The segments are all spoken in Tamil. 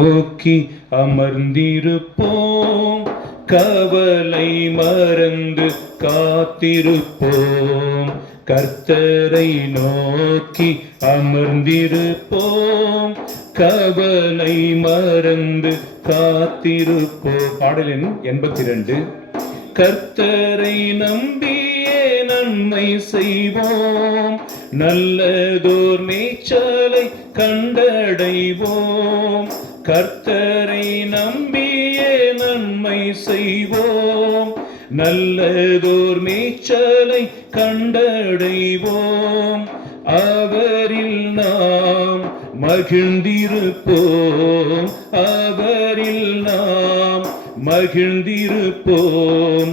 நோக்கி அமர்ந்திருப்போம், கவலை மறந்து காத்திருப்போம். கர்த்தரை நோக்கி அமர்ந்திருப்போம், கவலை மறந்து காத்திருப்போம். பாடல் எண் 82. கர்த்தரை நம்பியே நன்மை செய்வோம், நல்லதோர் மேய்ச்சலை கண்டடைவோம். கர்த்தரை நம்பியே நன்மை செய்வோம், நல்லதோர் மேய்ச்சலை கண்டடைவோம். அவரில் நாம் மகிழ்ந்திருப்போம், அவரில் நாம் மகிழ்ந்திருப்போம்.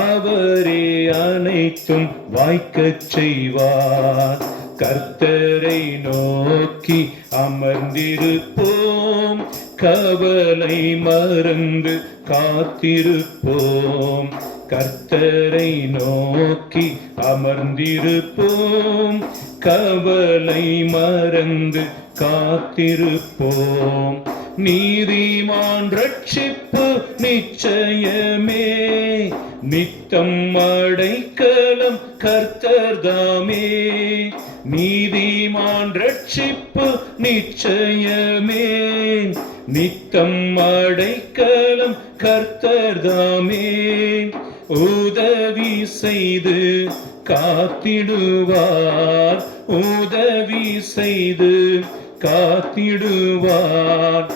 அவரே அனைத்தும் வாய்க்கச் செய்வார். கர்த்தரை நோக்கி அமர்ந்திருப்போம், கவலை மறந்து காத்திருப்போம். கர்த்தரை நோக்கி அமர்ந்திருப்போம், கவலை மறந்து காத்திருப்போம். நீதிமான் ரட்சிப்பு நிச்சயமே, நித்தம் அடைக்கலம் கர்த்தர்தாமே. நீதிமான் ரட்சிப்பு நிச்சயமே, நித்தம் அடைக்கலம் கர்த்தர்தாமே. உதவி செய்து காத்திடுவார், உதவி செய்து காத்திடுவார்.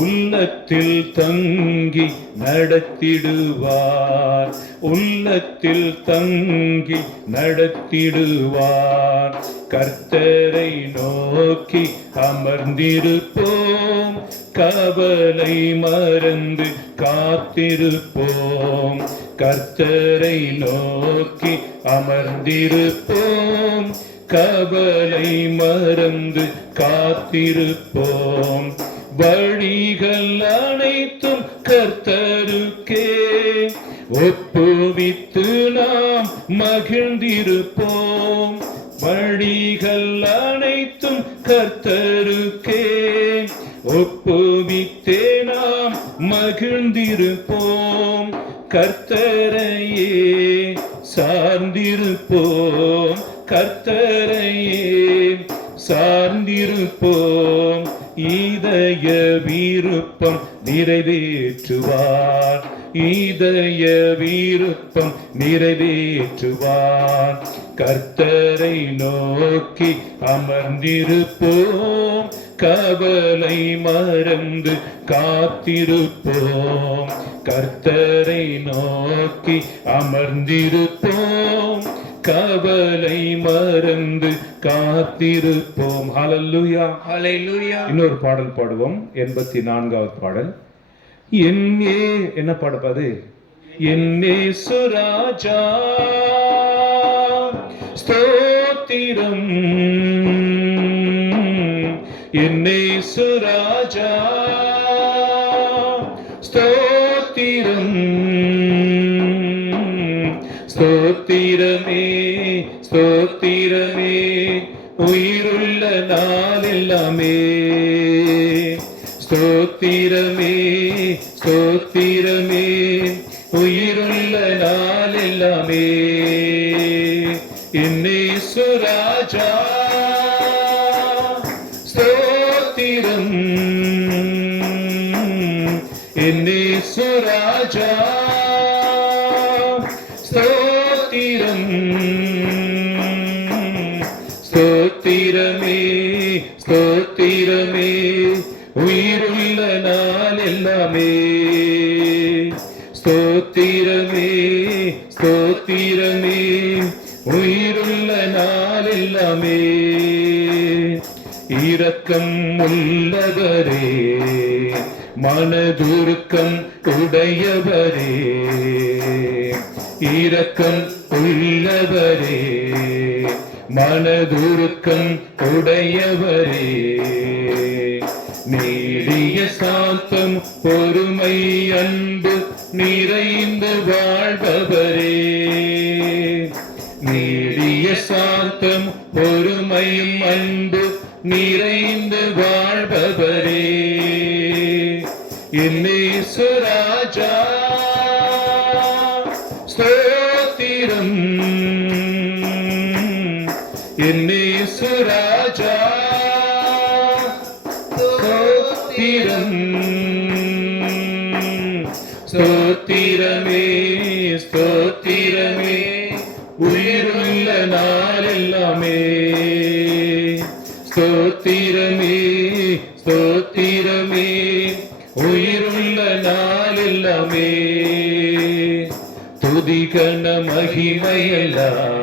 உள்ளத்தில் தங்கி நடத்திடுவார், உள்ளத்தில் தங்கி நடத்திடுவார். கர்த்தரை நோக்கி அமர்ந்திருப்போம், கவலை மறந்து காத்திருப்போம். கர்த்தரை நோக்கி அமர்ந்திருப்போம், கவலை மறந்து காத்திருப்போம். வழிகள் அனைத்தும் கர்த்தருக்கே ஒப்புவித்து நாம் மகிழ்ந்திருப்போம். வழிகள் அனைத்தும் கர்த்தருக்கே ஒப்புவித்தே நாம் மகிழ்ந்திருப்போம். கர்த்தரையே சார்ந்திருப்போம், கர்த்தரையே சார்ந்திருப்போம். இதய விருப்பம் நிறைவேற்றுவார், இதய விருப்பம் நிறைவேற்றுவார். கர்த்தரை நோக்கி அமர்ந்திருப்போம், கவலை மறந்து காத்திருப்போம். கர்த்தரை நோக்கி அமர்ந்திருப்போம், கவலை மறந்து காத்திருப்போம். ஹல்லேலூயா, ஹல்லேலூயா. இன்னொரு பாடல் பாடுவோம். 84வது பாடல். என்ன பாடுவது? என்னே சுராஜா ஸ்தோத்திரம், என்னே சுராஜா ஸ்தோத்திரம். ஸ்தோத்திரமே ஸ்தோத்திரமே உயிருள்ள நாளெல்லாமே. ஸ்தோத்திரமே ஸ்தோத்திரமே உயிருள்ள நாளெல்லாமே. என்னே சுராஜா ஸ்தோத்திரம், என்னே சுராஜா ஸ்தோத்திரம். ஸ்தோத்திரமே ஸ்தோத்திரமே உயிருள்ள நாளெல்லாமே. ஸ்தோத்திரமே ஸ்தோத்திரமே உயிருள்ள நாளெல்லாமே. இரக்கம் உள்ளவரே, மனதுருக்கம் உடையவரே. இரக்கம் உள்ளவரே, மனதுருக்கம் உடையவரே. நீடிய சாந்தம் பொறுமை அன்பு நிறைந்து வாழ்பவரே. நீடிய சாந்தம் பொறுமையும் அன்பு நிறைந்து வாழ்பவரே. என்னேசு ராஜா ஸ்தோத்திரம் என்னேசு ராஜா ஸ்தோத்திரம் ஸ்தோத்திரமே ஸ்தோத்திரமே உயிருள்ள நாளெல்லாமே ஸ்தோத்திரமே ஸ்தோத்திரமே உயிருள்ள நாளெல்லாமே துதிகன மகிமையெல்லாம்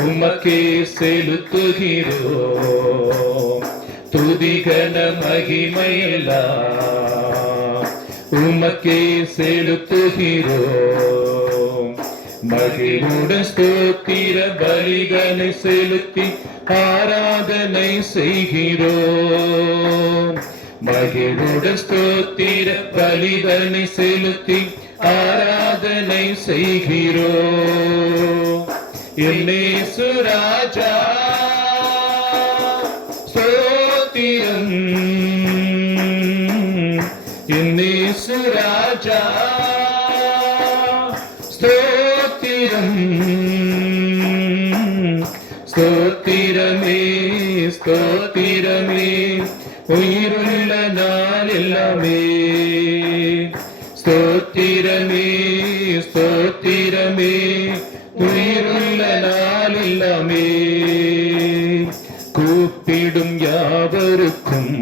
உமக்கே செலுத்துகிறோம் துதிகன மகிமையெல்லாம் உமக்கே செலுத்துகிறோம் மகிழுடன் ஸ்தோத்திர பலிகளை செலுத்தி ஆராதனை செய்கிறோம் மகிழுடன் ஸ்தோத்திர பலிகளை செலுத்தி ஆராதனை செய்கிறோம் என்னேசு ராஜா ஸ்தோத்திரம் என்னேசு ராஜா ஸ்தோத்திரம் ஸ்தோத்திரமே ஸ்தோத்திரமே உயிருள்ள நாளெல்லாமே ஸ்தோத்திரமே ஸ்தோத்திரமே உயிருள்ள நாளெல்லாமே கூப்பிடும் யாவருக்கும்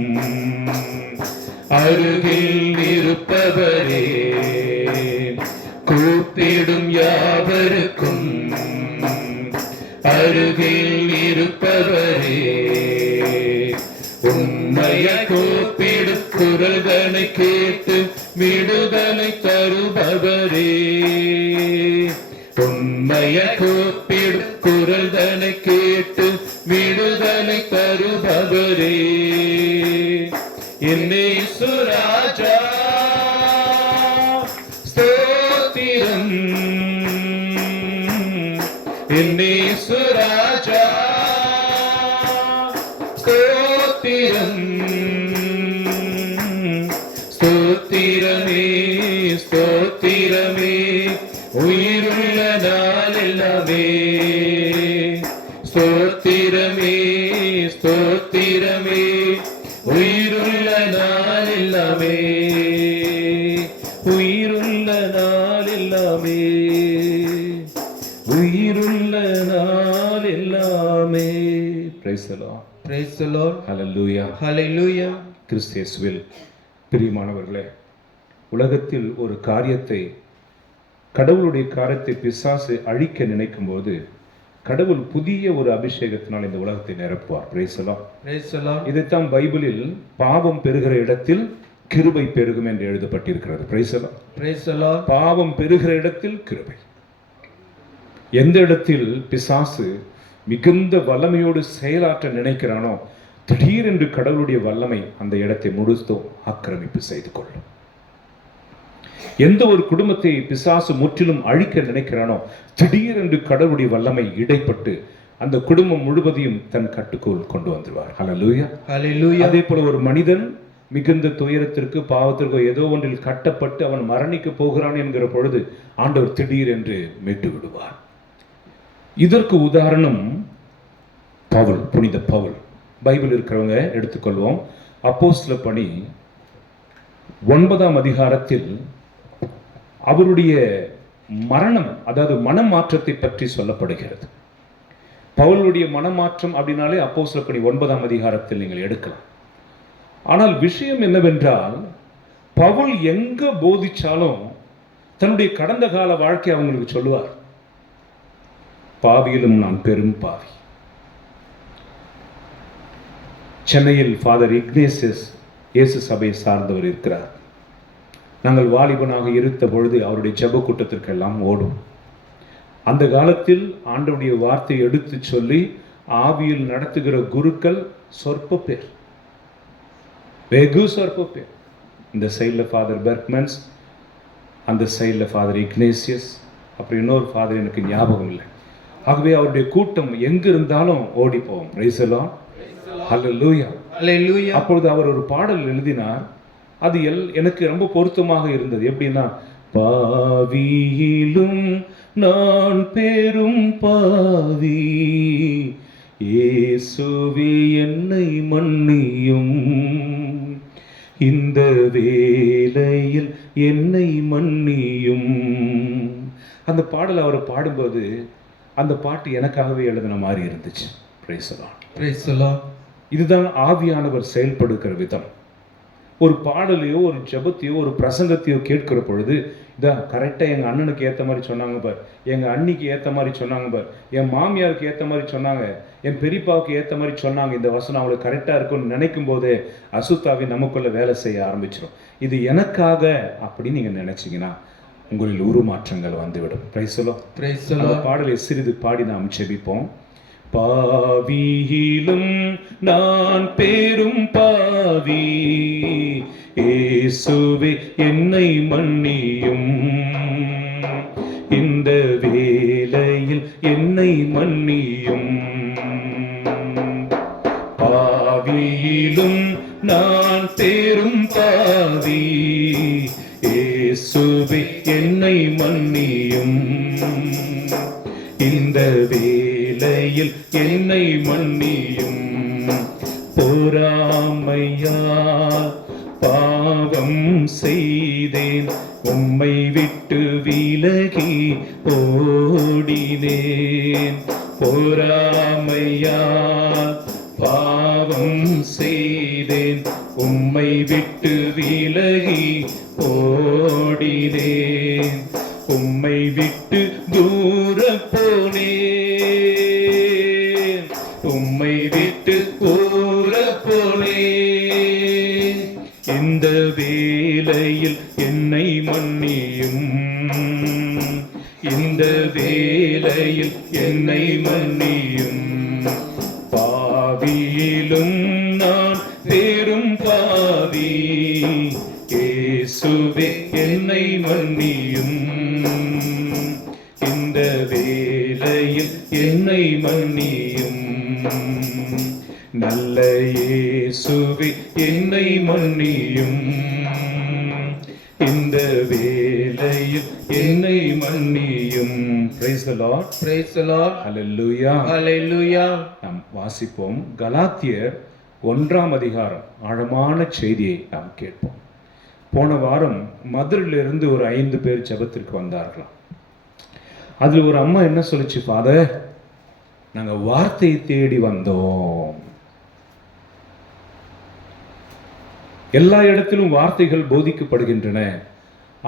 அருகில் இருப்பவரே கூப்பிடும் யாவருக்கும் அருகில் இருப்பவரே உம்மைய கூப்பிடும் குரல்களை கேட்டு விடுதலை தருபவரே உம்மைய கூப்பிடும் குரல்களை கேட்டு விடுதலை தருபவரே என்னேசு ராஜா ஸ்தோத்திரம் என்னேசு ராஜா ஸ்தோத்திரம் ஸ்தோத்திரமே ஸ்தோத்திரமே உயிருள்ள நாளெல்லாமே ஸ்தோத்திரமே ஸ்தோத்திரமே உயிருள்ள நாளெல்லாமே உயிருள்ள நாளெல்லாமே உயிருள்ள நாளெல்லாமே. Praise the Lord. Praise the Lord. Hallelujah. Hallelujah. கிறிஸ்து இயேசுவில் பிரியமானவர்களே, உலகத்தில் ஒரு காரியத்தை, கடவுளுடைய காரியத்தை பிசாசு அழிக்க நினைக்கும் போது கடவுள் புதிய ஒரு அபிஷேகத்தினால் இந்த உலகத்தை நிரப்புவார். Praise the Lord. Praise the Lord. இதைத்தான் பைபிளில் பாவம் பெருகிற இடத்தில் கிருபை பெருகும் என்று எழுதப்பட்டிருக்கிறது. Praise the Lord. Praise the Lord. பாவம் பெருகிற இடத்தில் கிருபை. எந்த இடத்தில் பிசாசு மிகுந்த வல்லமையோடு செயலாற்ற நினைக்கிறானோ திடீரென்று கடவுளுடைய வல்லமை அந்த இடத்தை முழுதும் ஆக்கிரமிப்பு செய்து கொள்ளும். எந்த ஒரு குடும்பத்தை பிசாசு முற்றிலும் அழிக்க நினைக்கிறானோ திடீரென்று கடவுளுடைய வல்லமை இடைப்பட்டு அந்த குடும்பம் முழுவதையும் தன் கட்டுக்குள் கொண்டு வந்துடுவார். ஹல்லேலூயா. ஹல்லேலூயா. அதே போல ஒரு மனிதன் மிகுந்த துயரத்திற்கு பாவத்திற்கோ ஏதோ ஒன்றில் கட்டப்பட்டு அவன் மரணிக்க போகிறான் என்கிற பொழுது ஆண்டவர் திடீரென்று மீட்டு விடுவார். இதற்கு உதாரணம் பவுல், புனித பவுல். பைபிள் இருக்கிறவங்க எடுத்துக்கொள்வோம். அப்போஸ்தலர் பணி 9ஆம் அதிகாரத்தில் அவருடைய மரணம், அதாவது மனமாற்றத்தை பற்றி சொல்லப்படுகிறது. பவுலுடைய மனமாற்றம் அப்படின்னாலே அப்போஸ்தலர் பணி 9ஆம் அதிகாரத்தில் நீங்கள் எடுக்கலாம். ஆனால் விஷயம் என்னவென்றால், பவுல் எங்க போதிச்சாலும் தன்னுடைய கடந்த கால வாழ்க்கை அவங்களுக்கு சொல்லுவார். பாவியிலும் நான் பெரும் பாவி. சென்னையில் ஃபாதர் இக்னேசியஸ் இயேசு சபையை சார்ந்தவர் இருக்கிறார். நாங்கள் வாலிபனாக இருந்த பொழுது அவருடைய ஜெப கூட்டத்திற்கெல்லாம் ஓடும். அந்த காலத்தில் ஆண்டவருடைய வார்த்தை எடுத்து சொல்லி ஆவியில் நடத்துகிற குருக்கள் சொற்ப பேர், வெகு சொற்ப பேர். இந்த சைடில் ஃபாதர் பெர்க்மன்ஸ், அந்த சைடில் ஃபாதர் இக்னேசியஸ், அப்புறம் இன்னொரு ஃபாதர் எனக்கு ஞாபகம் இல்லை. ஆகவே அவருடைய கூட்டம் எங்கு இருந்தாலும் ஓடி போவோம். Praise the Lord. Hallelujah. Hallelujah. அப்பொழுது அவர் ஒரு பாடல் எழுதினார். அது எனக்கு ரொம்ப பொருத்தமாக இருந்தது. எப்படின்னா, பாவியிலும் நான் பெரும் பாவி, இயேசுவே என்னை மன்னியும், இந்த வேளையில் என்னை மன்னியும். அந்த பாடல் அவர் பாடும்போது அந்த பாட்டு எனக்காகவே எழுதின மாதிரி இருந்துச்சு. Price the Lord. Praise the Lord. இதுதான் ஆவியானவர் செயல்படுகிற விதம். ஒரு பாடலையோ ஒரு ஜெபத்தையோ ஒரு பிரசங்கத்தையோ கேட்கிற பொழுது, இதான் கரெக்டாக எங்கள் அண்ணனுக்கு ஏற்ற மாதிரி சொன்னாங்க பார், எங்கள் அண்ணிக்கு ஏற்ற மாதிரி சொன்னாங்க பார், என் மாமியாருக்கு ஏற்ற மாதிரி சொன்னாங்க, என் பெரியப்பாவுக்கு ஏற்ற மாதிரி சொன்னாங்க, இந்த வசனம் அவங்களுக்கு கரெக்டாக இருக்கும்னு நினைக்கும் போதே அசுத்தாவி நமக்குள்ள வேலை செய்ய ஆரம்பிச்சிடும். இது எனக்காக அப்படின்னு நீங்கள் நினைச்சிங்கன்னா உங்களில் உருமாற்றங்கள் வந்துவிடும். Price the Lord. Praise the அந்த Lord. பாடலை சிறிது பாடி நாம் ஜெபிப்போம். பாவியிலும் நான் பெரும் பாவி, இயேசுவே என்னை மன்னியும், இந்த வேளையில் என்னை மன்னியும். பாவியிலும் நான் பெரும் பாவி, இயேசுவே என்னை மன்னியும், இந்த வேளையில் என்னை மன்னியும். பொறாமையால் பாவம் செய்தேன், உம்மை விட்டு விலகி ஓடினேன். பொறாமையால் பாவம் செய்தேன், உம்மை விட்டு விலகி ஓடினேன். உம்மை விட்டு தூர போனேன், உம்மை விட்டு தூர போனேன். இந்த வேளையில் என்னை மன்னியும், இந்த வேளையில் என்னை மன்னியும். பாவியிலும் நான் பெரும் பாவி, இயேசுவே என்னை மன்னியும், இந்த வேளையில் என்னை மன்னியும். நல்ல இயேசுவே என்னை மன்னியும், இந்த வேளையில் என்னை மன்னியும். Praise the Lord. Praise the Lord. Hallelujah. Hallelujah. நாம் வாசிப்போம். கலாத்தியர் 1ஆம் அதிகாரம் ஆழமான செய்தியை நாம் கேட்போம். போன வாரம் மதுரையிலிருந்து ஒரு 5 பேர் ஜெபத்திற்கு வந்தார்களாம். அதில் ஒரு அம்மா என்ன சொல்லிச்சு, ஃபாதர் நாங்கள் வார்த்தையை தேடி வந்தோம். எல்லா இடத்திலும் வார்த்தைகள் போதிக்கப்படுகின்றன,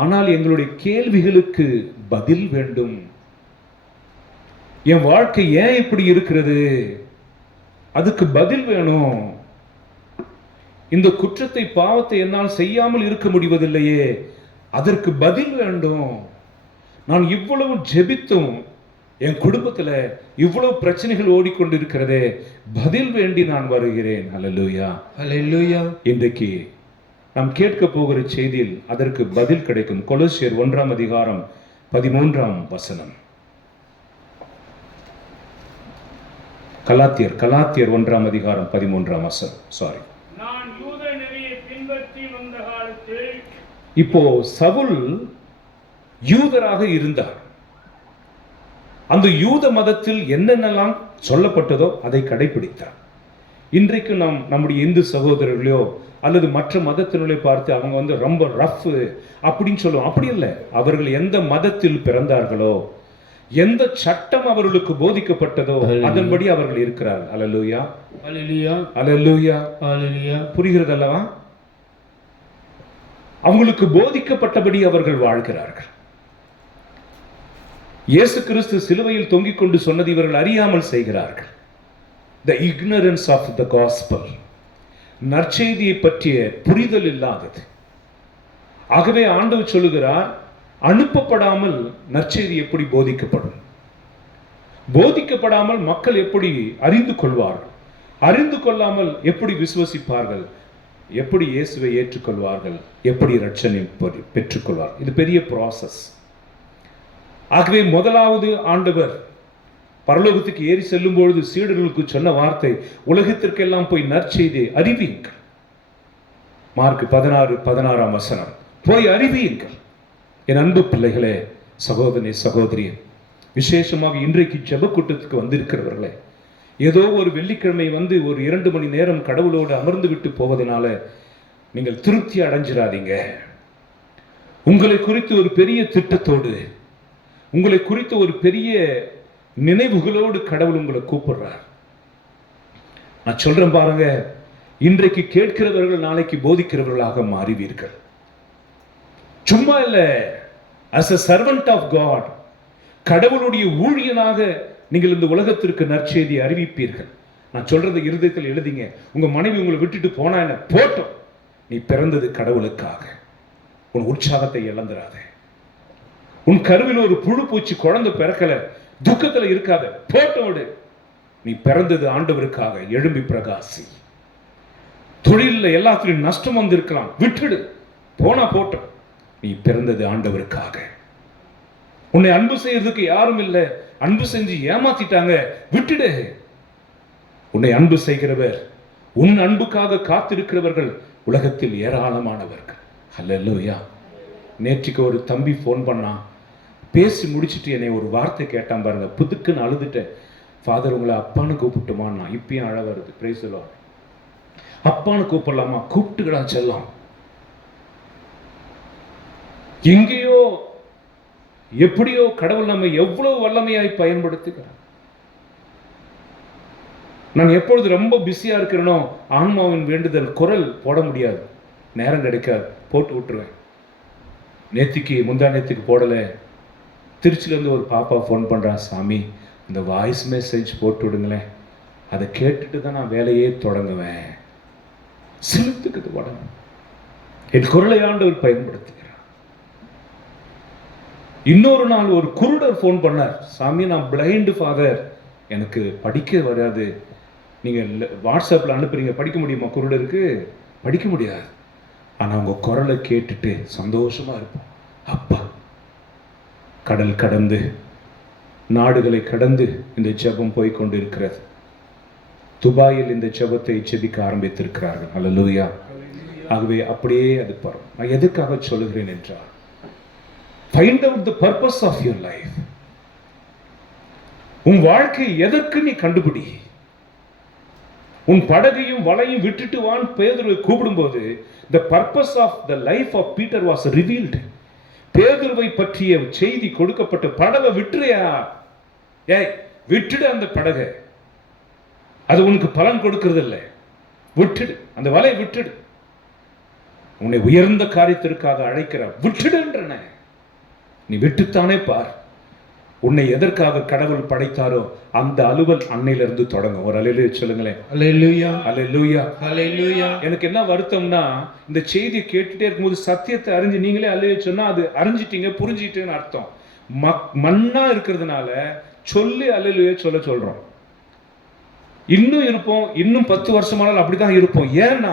ஆனால் எங்களுடைய கேள்விகளுக்கு பதில் வேண்டும். என் வாழ்க்கை ஏன் இப்படி இருக்கிறது, அதுக்கு பதில் வேணும். இந்த குற்றத்தை பாவத்தை என்னால் செய்யாமல் இருக்க முடிவதில்லையே, அதற்கு பதில் வேண்டும். நான் இவ்வளவு ஜெபித்தும் என் குடும்பத்தில் இவ்வளவு பிரச்சனைகள் ஓடிக்கொண்டு இருக்கிறதே, பதில் வேண்டி நான் வருகிறேன். ஹல்லேலூயா. Hallelujah. இன்றைக்கு நாம் கேட்க போகிற செய்தியில் அதற்கு பதில் கிடைக்கும். கொலோசியர் 1ஆம் அதிகாரம் 13ஆம் வசனம். கலாத்தியர் 1ஆம் அதிகாரம் 13ஆம் வசனம். சாரி. நான் யூத நெறியை பின்பற்றி வந்த காலத்தில், இப்போ சவுல் யூதராக இருந்தார். அந்த யூத மதத்தில் என்னென்னலாம் சொல்லப்பட்டதோ அதை கடைபிடித்தார். இன்றைக்கு நாம் நம்முடைய இந்து சகோதரர்களையோ அல்லது மற்ற மதத்தினரை பார்த்து அவங்க ரொம்ப ரஃப் அப்படின்னு சொல்லுவோம். அப்படி இல்லை. அவர்கள் எந்த மதத்தில் பிறந்தார்களோ, எந்த சட்டம் அவர்களுக்கு போதிக்கப்பட்டதோ அதன்படி அவர்கள் இருக்கிறார்கள். அல்லேலூயா. Hallelujah. அல்லேலூயா. Hallelujah. புரிகிறது அல்லவா? அவங்களுக்கு போதிக்கப்பட்டபடி அவர்கள் வாழ்கிறார்கள். இயேசு கிறிஸ்து சிலுவையில் தொங்கிக் கொண்டு சொன்னது இவர்கள் அறியாமல் செய்கிறார்கள். The ignorance of the gospel. நற்செய்தியை பற்றிய புரிதல் இல்லாதது. ஆகவே ஆண்டவர் சொல்லுகிறார், அனுப்பப்படாமல் நற்செய்தி எப்படி போதிக்கப்படும்? போதிக்கப்படாமல் மக்கள் எப்படி அறிந்து கொள்வார்கள்? அறிந்து கொள்ளாமல் எப்படி விசுவசிப்பார்கள்? எப்படி இயேசுவை ஏற்றுக்கொள்வார்கள்? எப்படி ரட்சனை பெற்றுக்கொள்வார்கள்? இது பெரிய ப்ராசஸ். ஆகவே முதலாவது ஆண்டவர் பரலோகத்துக்கு ஏறி செல்லும் பொழுது சீடர்களுக்கு சொன்ன வார்த்தை, உலகத்திற்கெல்லாம் போய் நற்செய்தியை அறிவியுங்கள். மார்க் 16:16 வசனம். போய் அறிவியுங்கள். என் அன்பு பிள்ளைகளே, சகோதரி சகோதரியே, விசேஷமாக இன்றைக்கு ஜெப கூட்டத்துக்கு வந்திருக்கிறவர்களே, ஏதோ ஒரு வெள்ளிக்கிழமை வந்து ஒரு 2 மணி நேரம் கடவுளோடு அமர்ந்து விட்டு போவதனால நீங்கள் திருப்தி அடைஞ்சிடாதீங்க. உங்களை குறித்து ஒரு பெரிய திட்டத்தோடு, உங்களை குறித்த ஒரு பெரிய நினைவுகளோடு கடவுள் உங்களை கூப்பிடுறார். நான் சொல்றேன் பாருங்க, இன்றைக்கு கேட்கிறவர்கள் நாளைக்கு போதிக்கிறவர்களாக மாறுவீர்கள். சும்மா இல்ல, as a servant of God, கடவுளுடைய ஊழியனாக நீங்கள் இந்த உலகத்திற்கு நற்செய்தி அறிவிப்பீர்கள். நான் சொல்றதை இருதயத்தில் எழுதிங்க. உங்க மனைவி உங்களை விட்டுட்டு போனா என்ன போட்டோம், நீ பிறந்தது கடவுளுக்காக. உன் உற்சாகத்தை இழந்துடாத. உன் கருவில் ஒரு புழு பூச்சி குழந்தை பிறக்கல, துக்கத்துல இருக்காத, போட்டோடு. நீ பிறந்தது ஆண்டவருக்காக. எழும்பி பிரகாசி. தொழிலில் எல்லாத்திலும் நஷ்டம் வந்து இருக்கலாம், விட்டுடு, போனா போட்டோம். நீ பிறந்தது ஆண்டவருக்காக. உன்னை அன்பு செய்யறதுக்கு யாரும் இல்லை, அன்பு செஞ்சு ஏமாத்திட்டாங்க, விட்டுடு. உன்னை அன்பு செய்கிறவர், உன் அன்புக்காக காத்திருக்கிறவர்கள் உலகத்தில் ஏராளமானவர்கள். அல்லேலூயா. நேற்றுக்கு ஒரு தம்பி ஃபோன் பண்ணான். பேசி முடிச்சுட்டு என்னை ஒரு வார்த்தை கேட்டான் பாருங்க. புதுக்குன்னு அழுதுட்டேன். ஃபாதர், உங்களை அப்பான்னு கூப்பிட்டுமா? நான் இப்பயும் அழ வருது. Price the Lord. அப்பான்னு கூப்பிடலாமா? கூப்பிட்டுக்கடா செல்லம். எங்கேயோ எப்படியோ கடவுள் நம்ம எவ்வளவு வல்லமையாய் பயன்படுத்துகிறார். நான் எப்பொழுது ரொம்ப பிஸியா இருக்கிறேனோ ஆன்மாவின் வேண்டுதல் குரல் போட முடியாது, நேரம் கிடைக்காது, போட்டு விட்டுருவேன். நேத்திக்கு முந்தா நேத்துக்கு போடல. திருச்சியிலேருந்து ஒரு பாப்பா ஃபோன் பண்றா, சாமி இந்த வாய்ஸ் மெசேஜ் போட்டு விடுங்களேன், அதை கேட்டுட்டு தான் நான் வேலையே தொடங்குவேன். சிலுத்துக்குது உடம்பு. என் குரலை ஆண்டவர் பயன்படுத்துகிறார். இன்னொரு நாள் ஒரு குருடர் ஃபோன் பண்ணார். சாமி நான் பிளைண்ட் ஃபாதர், எனக்கு படிக்க வராது, நீங்க வாட்ஸ்அப்ல அனுப்புறீங்க, படிக்க முடியுமா? குருடருக்கு படிக்க முடியாது, ஆனா உங்க குரலை கேட்டுட்டு சந்தோஷமா இருப்போம். அப்பா, கடல் கடந்து நாடுகளை கடந்து இந்த ஜெபம் போய்கொண்டு இருக்கிறது. துபாயில் இந்த ஜெபத்தை ஜெபிக்க ஆரம்பித்திருக்கிறார்கள். அல்லேலூயா. ஆகவே அப்படியே அது வரும். நான் எதுக்காக சொல்லுகிறேன் என்றால், find out the purpose of your life. உன் வாழ்க்கை எதற்கு நீ கண்டுபிடி. உன் படகையும் வலையும் விட்டுட்டு வான் பேதுருவை கூப்பிடும்போது the purpose of the life of Peter was revealed. பேதுருவை பற்றிய செய்தி கொடுக்கப்பட்ட. படகை விட்டுறியா? ஏய், விட்டுடு அந்த படகை, அது உனக்கு பலன் கொடுக்கிறது இல்லை, விட்டுடு அந்த வலையை, விட்டுடு. உன்னை உயர்ந்த காரியத்திற்காக அழைக்கிறார், விட்டுடுன்றன. நீ விட்டுத்தானே பார். உன்னை எதற்காக கடவுள் படைத்தாரோ அந்த அலுவல் அன்னையிலிருந்து தொடங்கும். ஒரு அல்லேலூயா சொல்லுங்களேன். அல்லேலூயா, அல்லேலூயா, அல்லேலூயா. எனக்கு என்ன வருத்தம்னா, இந்த செய்தியை கேட்டுட்டே இருக்கும்போது சத்தியத்தை அறிஞ்சு நீங்களே அல்லேலூயா சொன்னா அது அறிஞ்சிட்டீங்க, புரிஞ்சிட்டீங்கன்னு அர்த்தம். மண்ணா இருக்கிறதுனால சொல்லி அல்லேலூயா சொல்றோம். இன்னும் இருப்போம், இன்னும் 10 வருஷமானாலும் அப்படிதான் இருப்போம். ஏன்னா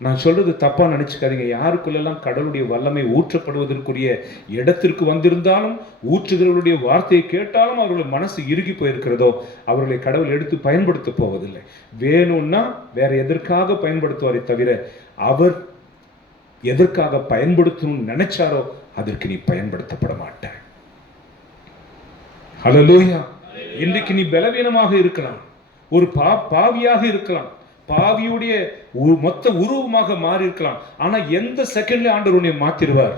நான் சொல்றது தப்பா நினைச்சுக்காதீங்க. யாருக்குள்ளெல்லாம் கடவுளுடைய வல்லமை ஊற்றப்படுவதற்குரிய இடத்திற்கு வந்திருந்தாலும், ஊற்றுகிறவருடைய வார்த்தையை கேட்டாலும் அவர்களுடைய மனசு இறுகி போயிருக்கிறதோ, அவர்களை கடவுள் எடுத்து பயன்படுத்த போவதில்லை. வேணும்னா வேற எதற்காக பயன்படுத்துவாரே தவிர, அவர் எதற்காக பயன்படுத்தணும்னு நினைச்சாரோ அதற்கு நீ பயன்படுத்தப்பட மாட்ட. ஹல்லேலூயா. இன்றைக்கு நீ பலவீனமாக இருக்கலாம், ஒரு பாவியாக இருக்கலாம், பாவியுடைய மொத்த உருவமாக மாறி இருக்கலாம். ஆனா எந்த செகண்ட்ல ஆண்டவர் உன்னை மாத்திடுவார்.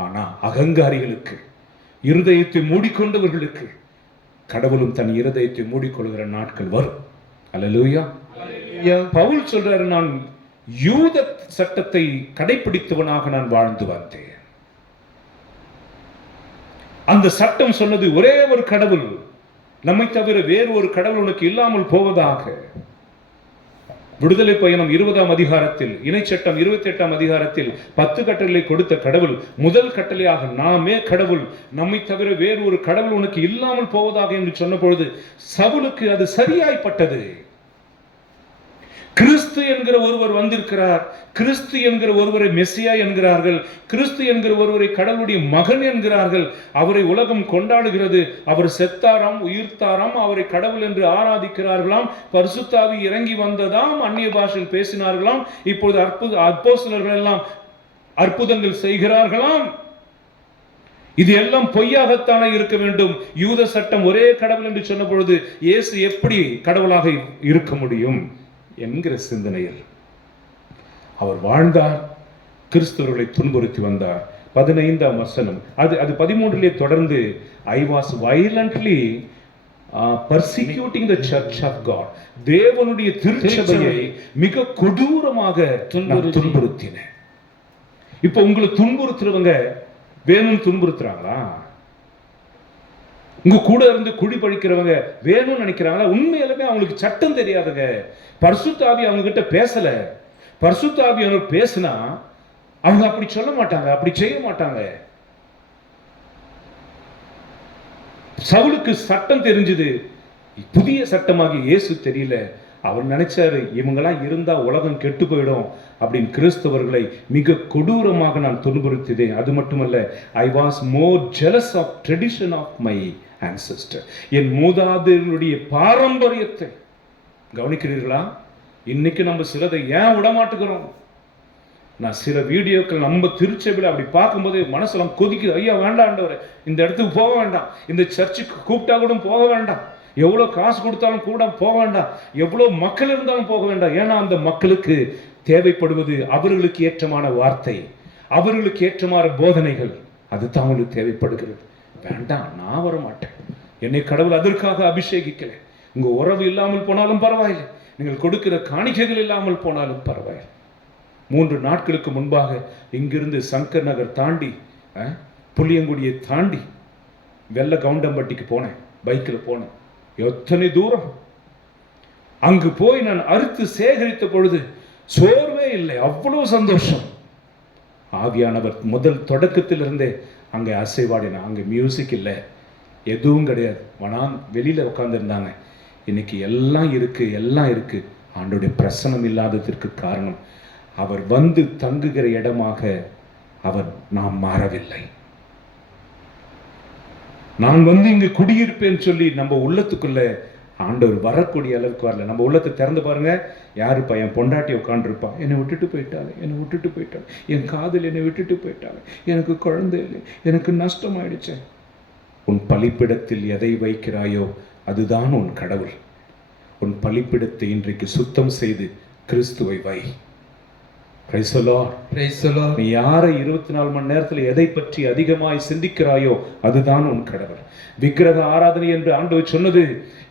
ஆனா அகங்காரிகளுக்கு, இருதயத்தை மூடிக்கொண்டவர்களுக்கு கடவுளும் தன் இருதயத்தை மூடிக்கொள்கிற நாட்கள் வரும். அல்லேலூயா. பவுல் சொல்றாரு, நான் யூத சட்டத்தை கடைபிடித்தவனாக நான் வாழ்ந்து வந்தேன். அந்த சட்டம் சொன்னது ஒரே ஒரு கடவுள், நம்மை தவிர வேறு ஒரு கடவுள் உனக்கு இல்லாமல் போவதாக. விடுதலை பயணம் 20ஆம் அதிகாரத்தில், இணைச்சட்டம் 28ஆம் அதிகாரத்தில் 10 கட்டளை கொடுத்த கடவுள் முதல் கட்டளையாக நாமே கடவுள், நம்மை தவிர வேறு ஒரு கடவுள் உனக்கு இல்லாமல் போவதாக என்று சொன்ன பொழுது சவுலுக்கு அது சரியாய்ப்பட்டது. கிறிஸ்து என்கிற ஒருவர் வந்திருக்கிறார். கிறிஸ்து என்கிற ஒருவரை மெசியா என்கிறார்கள். கிறிஸ்து என்கிற ஒருவரை கடவுளுடைய மகன் என்கிறார்கள். அவரை உலகம் கொண்டாடுகிறது. அவர் செத்தாராம், உயிர்த்தாராம், அவரை கடவுள் என்று ஆராதிக்கிறார்களாம். பரிசுத்தாவி இறங்கி வந்ததாம், அந்நிய பாஷையில் பேசினார்களாம். இப்பொழுது அப்போஸ்தலர்கள் எல்லாம் அற்புதங்கள் செய்கிறார்களாம். இது எல்லாம் பொய்யாகத்தானே இருக்க வேண்டும். யூத சட்டம் ஒரே கடவுள் என்று சொன்ன பொழுது இயேசு எப்படி கடவுளாக இருக்க முடியும் என்கிற சிந்தனையில் அவர் வாழ்ந்தார். கிறிஸ்தவர்களை துன்புறுத்தி வந்தார். 15ஆம் வசனம், அது 13 தொடர்ந்து, I was violently persecuting the church of God. தேவனுடைய திருச்சபையை மிக கொடூரமாக துன்புறுத்தினேன். இப்போ உங்களை துன்புறுத்துறவங்க வேணும்னு துன்புறுத்துறாங்களா? உங்க கூட இருந்து குடி பழிக்கிறவங்க வேணும்னு நினைக்கிறாங்களா? உண்மையிலுமே அவங்களுக்கு சட்டம் தெரியாதுங்க. பரிசுத்த ஆவி அவங்க கிட்ட பேசல. பரிசுத்த ஆவி அவங்க பேசினா அவங்க அப்படி சொல்ல மாட்டாங்க, அப்படி செய்ய மாட்டாங்க. சவுலுக்கு சட்டம் தெரிஞ்சது, புதிய சட்டமாகி இயேசு தெரியல. அவர் நினைச்சாரு இவங்கெல்லாம் இருந்தா உலகம் கெட்டு போயிடும் அப்படின்னு கிறிஸ்தவர்களை மிக கொடூரமாக நான் துன்புறுத்தினேன். அது மட்டுமல்ல, I was more jealous of tradition of my ancestor. என் மூதாதையர்களுடைய பாரம்பரியத்தை கவனிக்கிறீர்களா? இன்னைக்கு நம்ம சிலதை ஏன் விடமாட்டுக்கிறோம்? நான் சில வீடியோக்கள் நம்ம திருச்சபையில் அப்படி பார்க்கும்போது மனசெல்லாம் கொதிக்குது. ஐயா வேண்டாண்டவர், இந்த இடத்துக்கு போக வேண்டாம், இந்த சர்ச்சுக்கு கூப்பிட்டா கூட போக வேண்டாம், எவ்வளோ காசு கொடுத்தாலும் கூட போக வேண்டாம், எவ்வளோ மக்கள் இருந்தாலும் போக வேண்டாம். ஏன்னா அந்த மக்களுக்கு தேவைப்படுவது அவர்களுக்கு ஏற்றமான வார்த்தை, அவர்களுக்கு ஏற்றமான போதனைகள், அதுதான் அவங்களுக்கு தேவைப்படுகிறது. வேண்டாம், நான் வர மாட்டேன். என்னை கடவுள் அதற்காக அபிஷேகிக்கல. உங்க உறவு இல்லாமல் போனாலும் பரவாயில்லை, நீங்கள் கொடுக்கிற காணிக்கைகள் இல்லாமல் போனாலும் பரவாயில்லை. 3 நாட்களுக்கு முன்பாக இங்கிருந்து சங்கர் நகர் தாண்டி புளியங்குடியை தாண்டி வெள்ள கவுண்டம்பட்டிக்கு போனேன். பைக்கில் போனேன். எத்தனை தூரம்! அங்கு போய் நான் அறுத்து சேகரித்த பொழுது சோர்வே இல்லை, அவ்வளவு சந்தோஷம். ஆவியானவர் முதல் தொடக்கத்திலிருந்தே அங்கே அசைவாடினா. அங்கே மியூசிக் இல்லை, எதுவும் கிடையாது. ஆனால் வெளியில் உட்காந்துருந்தாங்க. இன்னைக்கு எல்லாம் இருக்கு, எல்லாம் இருக்கு. ஆண்டோடைய பிரசனம் இல்லாததற்கு காரணம் அவர் வந்து தங்குகிற இடமாக நாம் மாறவில்லை. நான் வந்து இங்கு குடியிருப்பேன்னு சொல்லி நம்ம உள்ளத்துக்குள்ள ஆண்டவர் வரக்கூடிய அளவுக்கு வரல. நம்ம உள்ளத்தை திறந்து பாருங்க. யாருப்பா என் பொண்டாட்டி உட்காந்துருப்பா, என்னை விட்டுட்டு போயிட்டாள், என்னை விட்டுட்டு போயிட்டாள், என் காதல் என்னை விட்டுட்டு போயிட்டாள், எனக்கு குழந்தை இல்லை, எனக்கு நஷ்டமாயிடுச்சு. உன் பலிப்பிடத்தில் எதை வைக்கிறாயோ அதுதான் உன் கடவுள். உன் பலிப்பிடத்தை இன்றைக்கு சுத்தம் செய்து கிறிஸ்துவை வை. Praise the Lord. Praise the Lord. நீ யாரை 24 மணி நேரத்தில் எதை பற்றி அதிகமாய் சிந்திக்கிறாயோ அதுதான் உன் கடவுள். விக்கிரக ஆராதனை என்று ஆண்டவர் சொன்னது,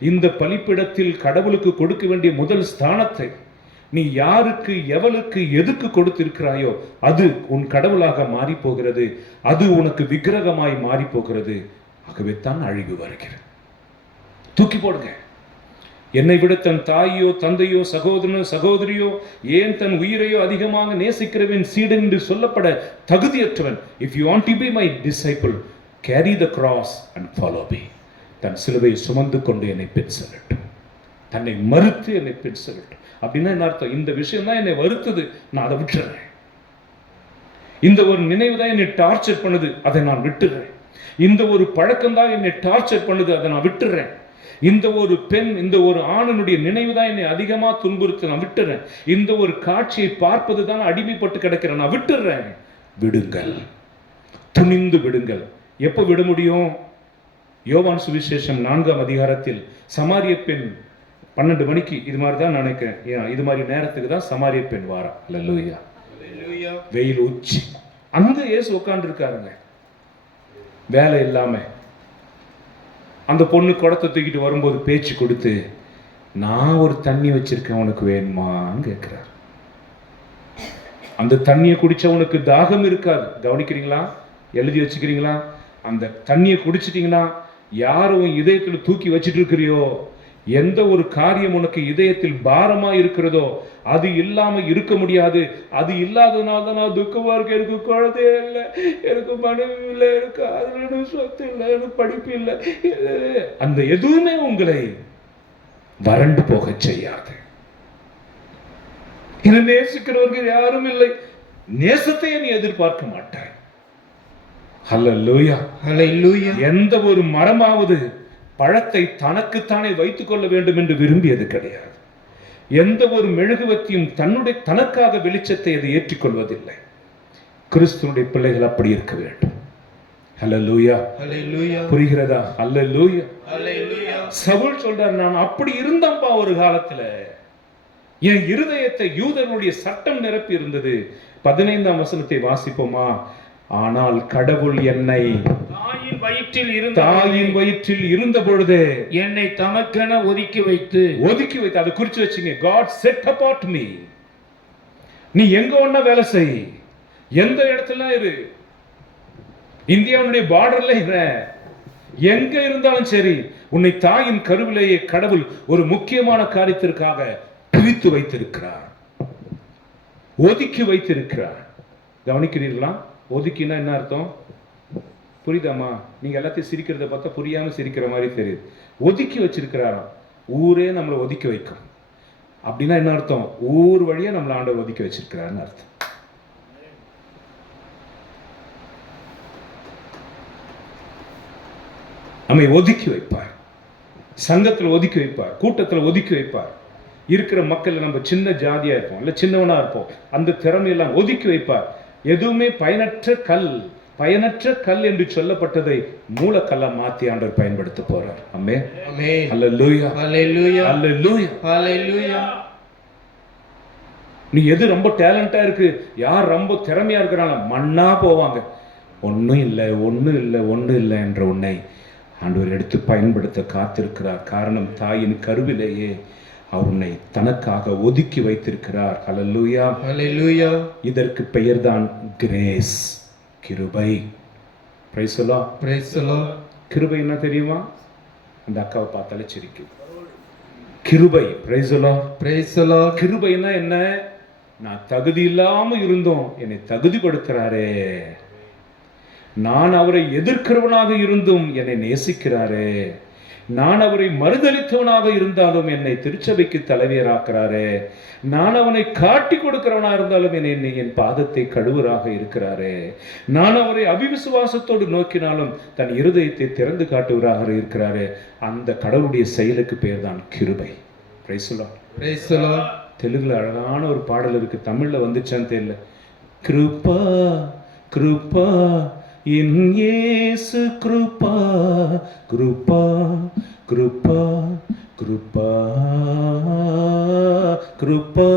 இந்த பலிப்பிடத்தில் கடவுளுக்கு கொடுக்க வேண்டிய முதல் ஸ்தானத்தை நீ யாருக்கு, எவளுக்கு, எதுக்கு கொடுத்திருக்கிறாயோ அது உன் கடவுளாக மாறி போகிறது. அது உனக்கு விக்கிரகமாய் மாறி போகிறது. ஆகவே தான் அழிவு வருகிறது. தூக்கி போடுங்க. என்னை விட தன் தாயோ, தந்தையோ, சகோதரனோ, சகோதரியோ, ஏன் தன் உயிரையோ அதிகமாக நேசிக்கிறவன் சீடன் என்று சொல்லப்பட தகுதியற்றவன். If you want to be my disciple, carry the cross and follow me. தன் சிலுவையை சுமந்து கொண்டு என்னை பின் செல்லட்டும், தன்னை மறுத்து என்னை பின் செல்லட்டும். அப்படின்னா என்ன அர்த்தம்? இந்த விஷயம் தான் என்னை வருத்துது, நான் அதை விட்டுறேன். இந்த ஒரு நினைவு தான் என்னை டார்ச்சர் பண்ணுது, அதை நான் விட்டுறேன். இந்த ஒரு பழக்கம் தான் என்னை டார்ச்சர் பண்ணுது, அதை நான் விட்டுறேன். இந்த ஒரு பெண், இந்த ஒரு ஆணனுடைய நினைவு தான் என்னை அதிகமாக துன்புறுத்த, நான் விட்டுறேன். இந்த ஒரு காட்சியை பார்ப்பது தான் அடிமைப்பட்டு கிடக்கிறேன், நான் விட்டுறேன். விடுங்கள், துணிந்து விடுங்கள். எப்போ விட முடியும்? யோவான் சுவிசேஷம் 4ஆம் அதிகாரத்தில் சமாரிய பெண் 12 மணிக்கு இது மாதிரி தான் நினைக்கிறேன், இது மாதிரி நேரத்துக்கு தான் சமாரிய பெண் வாரா. அல்லேலூயா. வெயில் உச்சி, அங்க இயேசு உட்கார்ந்து இருக்காருங்க, வேலை இல்லாம. அந்த பொண்ணு குடத்தை தூக்கிட்டு வரும்போது பேச்சு கொடுத்து, நான் ஒரு தண்ணி வச்சிருக்கேன், உனக்கு வேணுமான்னு கேட்கிறார். அந்த தண்ணியை குடிச்சா உனக்கு தாகம் இருக்காது. கவனிக்கிறீங்களா? எழுதி வச்சுக்கிறீங்களா? அந்த தண்ணியை குடிச்சிட்டீங்கன்னா யாரும் இதயத்தில் தூக்கி வச்சிட்டு இருக்கிறியோ, எந்த ஒரு காரியம் உனக்கு இதயத்தில் பாரமா இருக்கிறதோ அது இல்லாம இருக்க முடியாது. அது இல்லாததுனால தான் நான் துக்கமா இருக்கு. எனக்கு குழந்தையே இல்லை, எனக்கு மனைவி இல்லை, எனக்கு அதுல சொத்து இல்லை, எனக்கு படிப்பு இல்லை. அந்த எதுவுமே உங்களை வறண்டு போக செய்யாது. என்னை நேசிக்கிறவர்கள் யாரும் இல்லை. நேசத்தை நீ எதிர்பார்க்க மாட்டாய். ஹல்லேலூயா. ஹalleluya. எந்த ஒரு மரமாவது பழத்தை தனக்குத்தானே வைத்துக் கொள்ள வேண்டும் என்று விரும்பியது கிடையாது. எந்த ஒரு மெழுகுவத்தியும் தனக்காக வெளிச்சத்தை அதை ஏற்றுக்கொள்வதில்லை. கிறிஸ்துவுடைய பிள்ளைகள் அப்படி இருக்க வேண்டும். ஹல்லேலூயா. ஹalleluya. புரிகிறதா? ஹல்லேலூயா. ஹalleluya. சவுல் சொல்றார், நான் அப்படி இருந்தப்பா ஒரு காலத்துல. என் இருதயத்தை யூதனுடைய சட்டம் நிரப்பி இருந்தது. 15ஆம் வசனத்தை வாசிப்போமா? ஆனால் கடவுள் என்னை தாயின் வயிற்றில் இருந்த பொழுது என்னை தமக்கென ஒதுக்கி வைத்து அதை குறிச்சு வச்சுங்க. God set apart me. நீ எங்க ஒண்ணா வேலை செய், எந்த இடத்துல இரு, இந்தியாவுடைய பார்டர்ல இரு, எங்க இருந்தாலும் சரி, உன்னை தாயின் கருவிலேயே கடவுள் ஒரு முக்கியமான காரியத்திற்காக பிரித்து வைத்திருக்கிறார், ஒதுக்கி வைத்திருக்கிறார். கவனிக்கிறீர்களா? ஒதுக்கினா என்ன அர்த்தம்? புரியுதாமா? நீங்க எல்லாத்தையும் சிரிக்கிறத பார்த்தா புரியாம சிரிக்கிற மாதிரி தெரியுது. ஒதுக்கி வச்சிருக்கிறாராம். ஊரே நம்மளை ஒதுக்கி வைக்கும். அப்படின்னா என்ன அர்த்தம்? ஊர் வழியா நம்மளை ஆண்டவர் ஒதுக்கி வச்சிருக்கிறாருன்னு அர்த்தம். நம்மை ஒதுக்கி வைப்பார். சங்கத்தில் ஒதுக்கி வைப்பார், கூட்டத்தில் ஒதுக்கி வைப்பார். இருக்கிற மக்கள் நம்ம சின்ன ஜாதியா இருப்போம், இல்ல சின்னவனா இருப்போம், அந்த திறமையெல்லாம் ஒதுக்கி வைப்பார். எதுவுமே பயனற்ற கல் என்று சொல்லப்பட்டதை மூலக்கல்லா மாத்தி ஆண்டவர் பயன்படுத்த போறார். ஆமென். ஆமென். ஹல்லேலூயா. ஹalleluya. ஹல்லேலூயா. ஹalleluya. நீ எது ரொம்ப டேலண்டா இருக்கு, யார் ரொம்ப திறமையா இருக்கிறாங்க, மண்ணா போவாங்க. ஒன்றும் இல்லை என்ற உன்னை ஆண்டவர் எடுத்து பயன்படுத்த காத்திருக்கிறார். காரணம், தாயின் கருவிலேயே அவர் உன்னை தனக்காக ஒதுக்கி வைத்திருக்கிறார். ஹல்லேலூயா. ஹalleluya. இதற்கு பெயர்தான் கிரேஸ், கிருபை. Price the Lord. Praise the Lord. கிருபை என்ன தெரியுமா? அந்த அக்காவை பார்த்தாலே சிரிக்கும். கிருபை. Price the Lord. Praise the Lord. கிருபைனா என்ன? நான் தகுதி இல்லாம இருந்தோம், என்னை தகுதிப்படுத்துறாரே. நான் அவரை எதிர்க்கிறவனாக இருந்தும் என்னை நேசிக்கிறாரே. நான் அவரை மறுதளித்தவனாக இருந்தாலும் என்னை திருச்சபைக்கு தலைவியராக்கிறாரே. நான் அவனை காட்டி கொடுக்கிறவனா இருந்தாலும் என்னை என் பாதத்தை கழுவுறாக இருக்கிறாரே. நான் அவரை அவிவிசுவாசத்தோடு நோக்கினாலும் தன் இருதயத்தை திறந்து காட்டுவராக இருக்கிறாரே. அந்த கடவுளுடைய செயலுக்கு பேர் தான் கிருபை. Price the Lord. Praise the Lord. தெலுங்குல அழகான ஒரு பாடல் இருக்கு, தமிழ்ல வந்துச்சான்னு தெரியல. கிருபா கிருபா என் இயேசு கிருபா, கிருபா கிருபா கிருபா கிருபா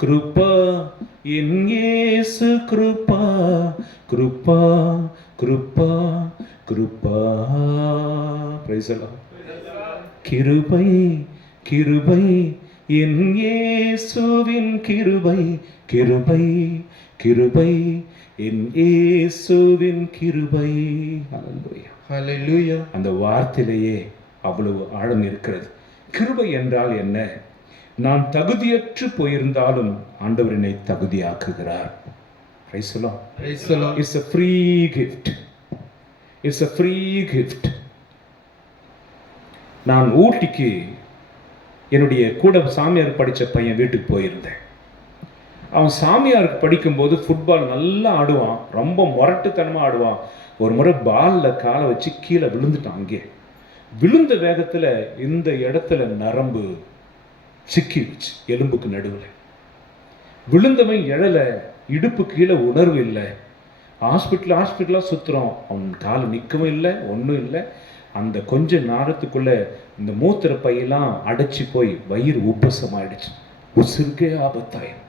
கிருபா என் இயேசு கிருபா, கிருபா கிருபா கிருபா. Praise the Lord. கிருபை கிருபை என் இயேசுவின் கிருபை, கிருபை கிருபை என் இயேசுவின் கிருபை. ஹல்லேலூயா. Hallelujah. அந்த வார்த்தையிலேயே அவ்வளவு ஆழம் இருக்கிறது. கிருபை என்றால் என்ன? நான் தகுதியற்று போயிருந்தாலும் ஆண்டவர் என்னை தகுதியாக்குகிறார். Praise the Lord. Praise the Lord. It's a free gift. It's a free gift. நான் ஊட்டிக்கு என்னுடைய கூட சாமியார் படித்த பையன் வீட்டுக்கு போயிருந்தேன். அவன் சாமியாருக்கு படிக்கும்போது ஃபுட்பால் நல்லா ஆடுவான், ரொம்ப முரட்டுத்தனமாக ஆடுவான். ஒரு முறை பாலில் காலை வச்சு கீழே விழுந்துட்டான். அங்கே விழுந்த வேகத்தில் இந்த இடத்துல நரம்பு சிக்கிடுச்சு, எலும்புக்கு நடுவில். விழுந்தவன் எழலை, இடுப்பு கீழே உணர்வு இல்லை. ஹாஸ்பிட்டலாக சுற்றுறோம், அவன் கால் நிற்கவும் இல்லை, ஒன்றும் இல்லை. அந்த கொஞ்ச நேரத்துக்குள்ள இந்த மூத்திர பையெல்லாம் அடைச்சி போய் வயிறு உப்பசமாயிடுச்சு. உசுருக்கே ஆபத்தாயிடும்.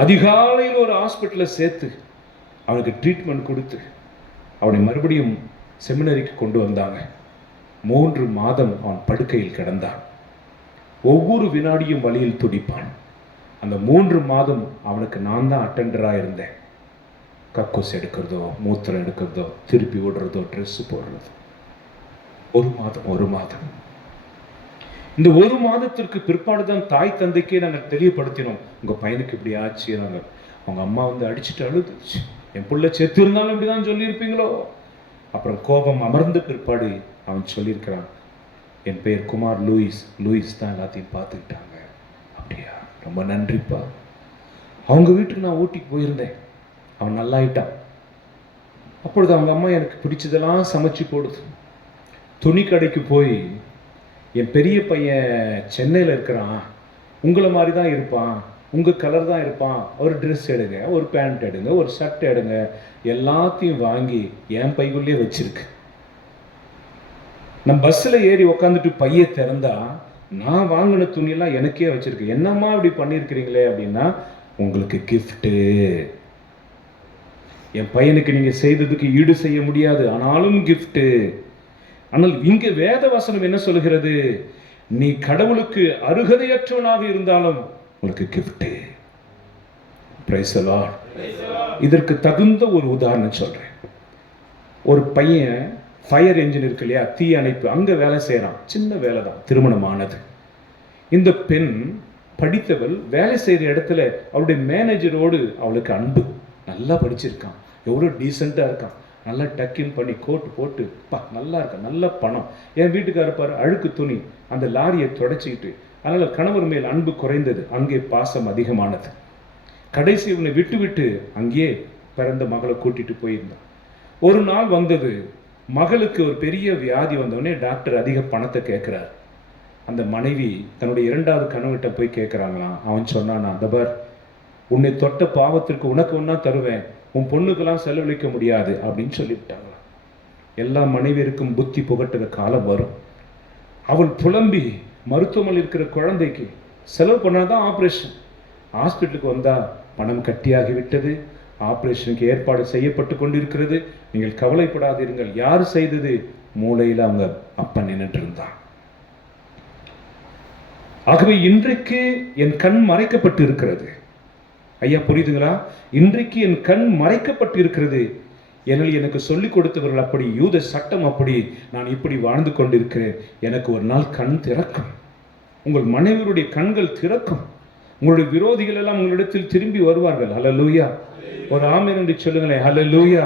அதிகாலையில் ஒரு ஹாஸ்பிட்டலில் சேர்த்து அவனுக்கு ட்ரீட்மெண்ட் கொடுத்து அவனை மறுபடியும் செமினரிக்கு கொண்டு வந்தாங்க. 3 மாதம் அவன் படுக்கையில் கிடந்தான். ஒவ்வொரு வினாடியும் வலியில் துடிப்பான். அந்த 3 மாதம் அவனுக்கு நான் தான் அட்டெண்டராக இருந்தேன். கக்கூஸ் எடுக்கிறதோ, மூத்திரம் எடுக்கிறதோ, திருப்பி விடுறதோ, ட்ரெஸ்ஸு போடுறதோ. 1 மாதம். இந்த 1 மாதத்திற்கு பிற்பாடு தான் தாய் தந்தைக்கே நாங்கள் தெளிவுபடுத்தினோம், உங்கள் பையனுக்கு இப்படி ஆச்சு. நாங்கள் அவங்க அம்மா வந்து அடிச்சுட்டு அழுதுச்சு. என் பிள்ளை செத்து இருந்தாலும் இப்படி தான் சொல்லியிருப்பீங்களோ. அப்புறம் கோபம் அமர்ந்த பிற்பாடு அவன் சொல்லியிருக்கிறான், என் பெயர் குமார் லூயிஸ் தான் எல்லாத்தையும் பார்த்துக்கிட்டாங்க. அப்படியா? ரொம்ப நன்றிப்பா. அவங்க வீட்டுக்கு நான் ஊட்டிக்கு போயிருந்தேன். அவன் நல்லாயிட்டான். அப்பொழுது அவங்க அம்மா எனக்கு பிடிச்சதெல்லாம் சமைச்சு போடுது. துணி கடைக்கு போய், என் பெரிய பையன் சென்னையில் இருக்கிறான், உங்களை மாதிரி தான் இருப்பான், உங்கள் கலர் தான் இருப்பான், ஒரு ட்ரெஸ் எடுங்க, ஒரு பேண்ட் எடுங்க, ஒரு ஷர்ட் எடுங்க, எல்லாத்தையும் வாங்கி என் பைக்குள்ளேயே வச்சிருக்கு. நான் பஸ்ஸில் ஏறி உக்காந்துட்டு பையை திறந்தா நான் வாங்கின துணியெல்லாம் எனக்கே வச்சிருக்கு. என்னம்மா இப்படி பண்ணியிருக்கிறீங்களே அப்படின்னா, உங்களுக்கு கிஃப்ட்டு. என் பையனுக்கு நீங்கள் செய்ததுக்கு ஈடு செய்ய முடியாது, ஆனாலும் கிஃப்ட்டு. ஆனால் இங்கே வேத வசனம் என்ன சொல்கிறது? நீ கடவுளுக்கு அருகதையற்றவனாக இருந்தாலும் உங்களுக்கு கிஃப்ட்டு. Price the Lord. இதற்கு தகுந்த ஒரு உதாரணம் சொல்றேன். ஒரு பையன் ஃபயர் என்ஜின் இருக்கு இல்லையா, தீ அணைப்பு, அங்கே வேலை செய்கிறான். சின்ன வேலை தான், திருமணமானது. இந்த பெண் படித்தவள், வேலை செய்கிற இடத்துல அவளுடைய மேனேஜரோடு அவளுக்கு அன்பு. நல்லா படிச்சிருக்கான், எவ்வளோ டீசெண்டாக இருக்கான், நல்லா டக்கின் பண்ணி கோட்டு போட்டு நல்லா இருக்கான், நல்ல பணம். என் வீட்டுக்காரர் பாரு, அழுக்கு துணி, அந்த லாரியை தொடச்சிக்கிட்டு. அதனால் கணவர் மேல் அன்பு குறைந்தது, அங்கே பாசம் அதிகமானது. கடைசி இவனை விட்டு விட்டு அங்கேயே பிறந்த மகளை கூட்டிட்டு போயிருந்தான். ஒரு நாள் வந்தது, மகளுக்கு ஒரு பெரிய வியாதி வந்தவொடனே டாக்டர் அதிக பணத்தை கேட்குறார். அந்த மனைவி தன்னுடைய இரண்டாவது கணவன்கிட்ட போய் கேட்குறாங்களாம். அவன் சொன்னான், அந்த பார், உன்னை தொட்ட பாவத்திற்கு உனக்கு ஒன்றா தருவேன், உன் பொண்ணுக்கெல்லாம் செலவழிக்க முடியாது அப்படின்னு சொல்லிவிட்டாங்களாம். எல்லா மனைவியருக்கும் புத்தி புகட்டுற காலம் வரும். அவள் புலம்பி மருத்துவமனையில் இருக்கிற குழந்தைக்கு செலவு பண்ணாதான் ஆப்ரேஷன். ஹாஸ்பிட்டலுக்கு வந்தால் பணம் கட்டியாகிவிட்டது, ஆப்ரேஷனுக்கு ஏற்பாடு செய்யப்பட்டு கொண்டிருக்கிறது, நீங்கள் கவலைப்படாதீர்கள். யார் செய்தது? மூளையில் அவங்க அப்பன் நின்றுட்டு இருந்தான். ஆகவே இன்றைக்கு என் கண் மறைக்கப்பட்டு இருக்கிறது. ஐயா புரியுதுங்களா? இன்றைக்கு என் கண் மறைக்கப்பட்டு இருக்கிறது. ஏனால் எனக்கு சொல்லிக் கொடுத்தவர்கள் அப்படி, யூத சட்டம் அப்படி, நான் இப்படி வாழ்ந்து கொண்டிருக்கிறேன். எனக்கு ஒரு நாள் கண் திறக்கும். உங்கள் மனைவியுடைய கண்கள் திறக்கும். உங்களுடைய விரோதிகள் எல்லாம் உங்களிடத்தில் திரும்பி வருவார்கள். ஹல்லேலூயா. ஒரு ஆமென் என்று சொல்லுங்களேன். ஹல்லேலூயா.